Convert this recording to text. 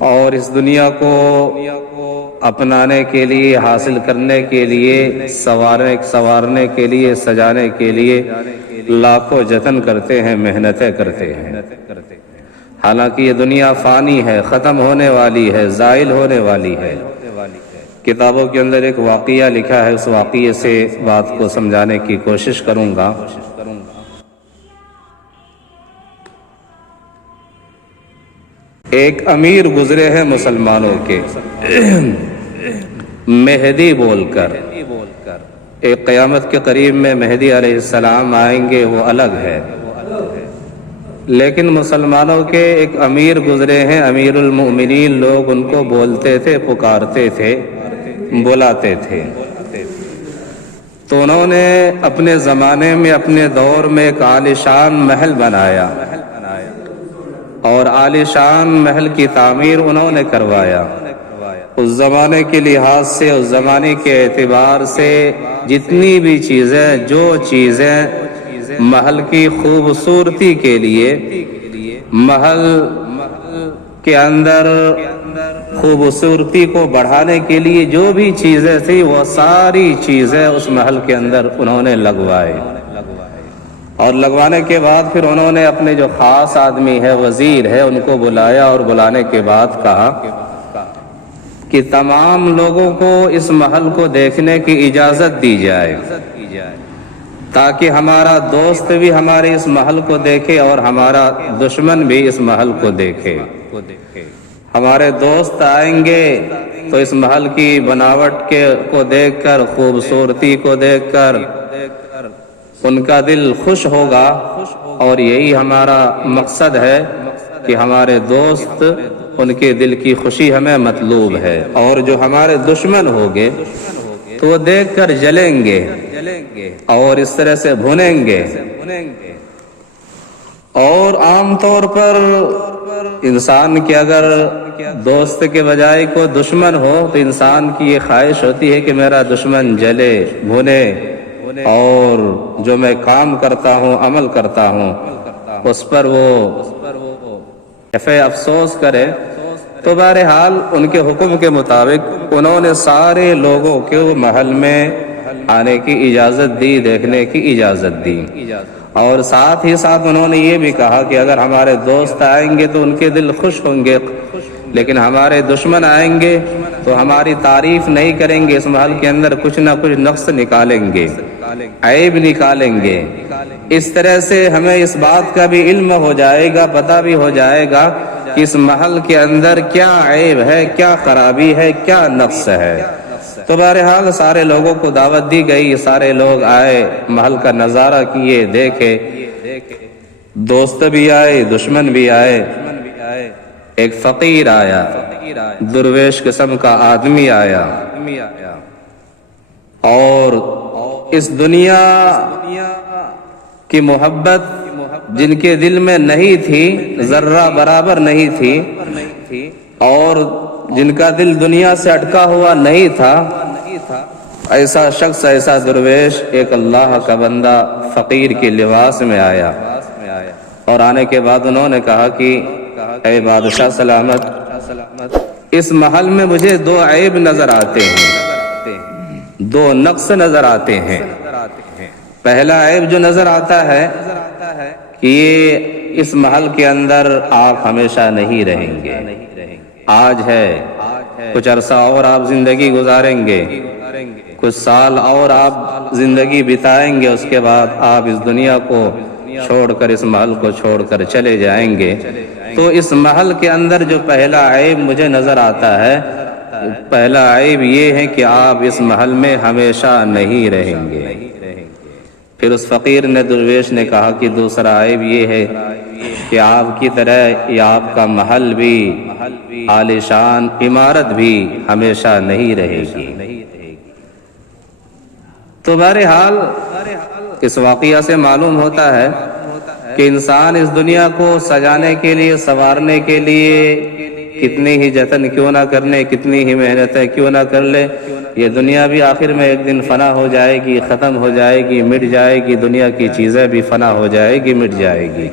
اور اس دنیا کو اپنانے کے لیے، حاصل کرنے کے لیے، سنوارنے کے لیے، سجانے کے لیے لاکھوں جتن کرتے ہیں، محنتیں کرتے ہیں۔ حالانکہ یہ دنیا فانی ہے، ختم ہونے والی ہے، زائل ہونے والی ہے۔ کتابوں کے اندر ایک واقعہ لکھا ہے، اس واقعے سے بات کو سمجھانے کی کوشش کروں گا۔ ایک امیر گزرے ہیں مسلمانوں کے، مہدی بول کر۔ ایک قیامت کے قریب میں مہدی علیہ السلام آئیں گے، وہ الگ ہے، لیکن مسلمانوں کے ایک امیر گزرے ہیں، امیر المؤمنین، لوگ ان کو بولتے تھے، پکارتے تھے، بلاتے تھے۔ تو انہوں نے اپنے زمانے میں، اپنے دور میں ایک عالیشان محل بنایا، اور عالیشان محل کی تعمیر انہوں نے کروایا۔ اس زمانے کے لحاظ سے، اس زمانے کے اعتبار سے جتنی بھی چیزیں، جو چیزیں محل کی خوبصورتی کے لیے، محل کے اندر خوبصورتی کو بڑھانے کے لیے جو بھی چیزیں تھیں، وہ ساری چیزیں اس محل کے اندر انہوں نے لگوائے۔ اور لگوانے کے بعد پھر انہوں نے اپنے جو خاص آدمی ہے، وزیر ہے، ان کو بلایا، اور بلانے کے بعد کہا کہ تمام لوگوں کو اس محل کو دیکھنے کی اجازت دی جائے، تاکہ ہمارا دوست بھی ہمارے اس محل کو دیکھے اور ہمارا دشمن بھی اس محل کو دیکھے۔ ہمارے دوست آئیں گے تو اس محل کی بناوٹ کو دیکھ کر، خوبصورتی کو دیکھ کر ان کا دل خوش ہوگا، اور یہی ہمارا مقصد ہے کہ ہمارے دوست، ان کے دل کی خوشی ہمیں مطلوب ہے۔ اور جو ہمارے دشمن ہوگے تو وہ دیکھ کر جلیں گے اور اس طرح سے بھونیں گے۔ اور عام طور پر انسان کے اگر دوست کے بجائے کوئی دشمن ہو تو انسان کی یہ خواہش ہوتی ہے کہ میرا دشمن جلے، بھونے، اور جو میں کام کرتا ہوں، عمل کرتا ہوں، اس پر وہ افسوس کرے۔ تو بہرحال ان کے حکم کے مطابق انہوں نے سارے لوگوں کو محل میں آنے کی اجازت دی، دیکھنے کی اجازت دی، اور ساتھ ہی ساتھ انہوں نے یہ بھی کہا کہ اگر ہمارے دوست آئیں گے تو ان کے دل خوش ہوں گے، لیکن ہمارے دشمن آئیں گے تو ہماری تعریف نہیں کریں گے، اس محل کے اندر کچھ نہ کچھ نقص نکالیں گے، عیب نکالیں گے۔ اس طرح سے ہمیں اس بات کا بھی علم ہو جائے گا، پتہ بھی ہو جائے گا کہ اس محل کے اندر کیا عیب ہے، کیا خرابی ہے، کیا نقص ہے۔ تو بہرحال سارے لوگوں کو دعوت دی گئی، سارے لوگ آئے، محل کا نظارہ کیے، دیکھے، دوست بھی آئے، دشمن بھی آئے۔ ایک فقیر آیا، درویش قسم کا آدمی آیا، اور اس دنیا کی محبت جن کے دل میں نہیں تھی، ذرہ برابر نہیں تھی، اور جن کا دل دنیا سے اٹکا ہوا نہیں تھا، ایسا شخص، ایسا درویش، ایک اللہ کا بندہ فقیر کے لباس میں آیا، اور آنے کے بعد انہوں نے کہا کہ اے بادشاہ سلامت، اس محل میں مجھے دو عیب نظر آتے ہیں، دو نقص نظر آتے ہیں۔ پہلا عیب جو نظر آتا ہے کہ یہ اس محل کے اندر آپ ہمیشہ نہیں رہیں گے، آج ہے، کچھ عرصہ اور آپ زندگی گزاریں گے، کچھ سال اور آپ زندگی بتائیں گے، اس کے بعد آپ اس دنیا کو چھوڑ کر، اس محل کو چھوڑ کر چلے جائیں گے۔ تو اس محل کے اندر جو پہلا عیب مجھے نظر آتا ہے، پہلا عیب یہ ہے کہ آپ اس محل میں ہمیشہ نہیں رہیں گے۔ پھر اس فقیر نے، درویش نے کہا کہ دوسرا عیب یہ ہے کہ آپ کی طرح یا آپ کا محل بھی، عالیشان عمارت بھی ہمیشہ نہیں رہے گی۔ تو بہرحال اس واقعہ سے معلوم ہوتا ہے کہ انسان اس دنیا کو سجانے کے لیے، سنوارنے کے لیے کتنی ہی جتن کیوں نہ کرنے، کتنی ہی محنتیں کیوں نہ کر لے، یہ دنیا بھی آخر میں ایک دن فنا ہو جائے گی، ختم ہو جائے گی، مٹ جائے گی، دنیا کی چیزیں بھی فنا ہو جائے گی، مٹ جائے گی۔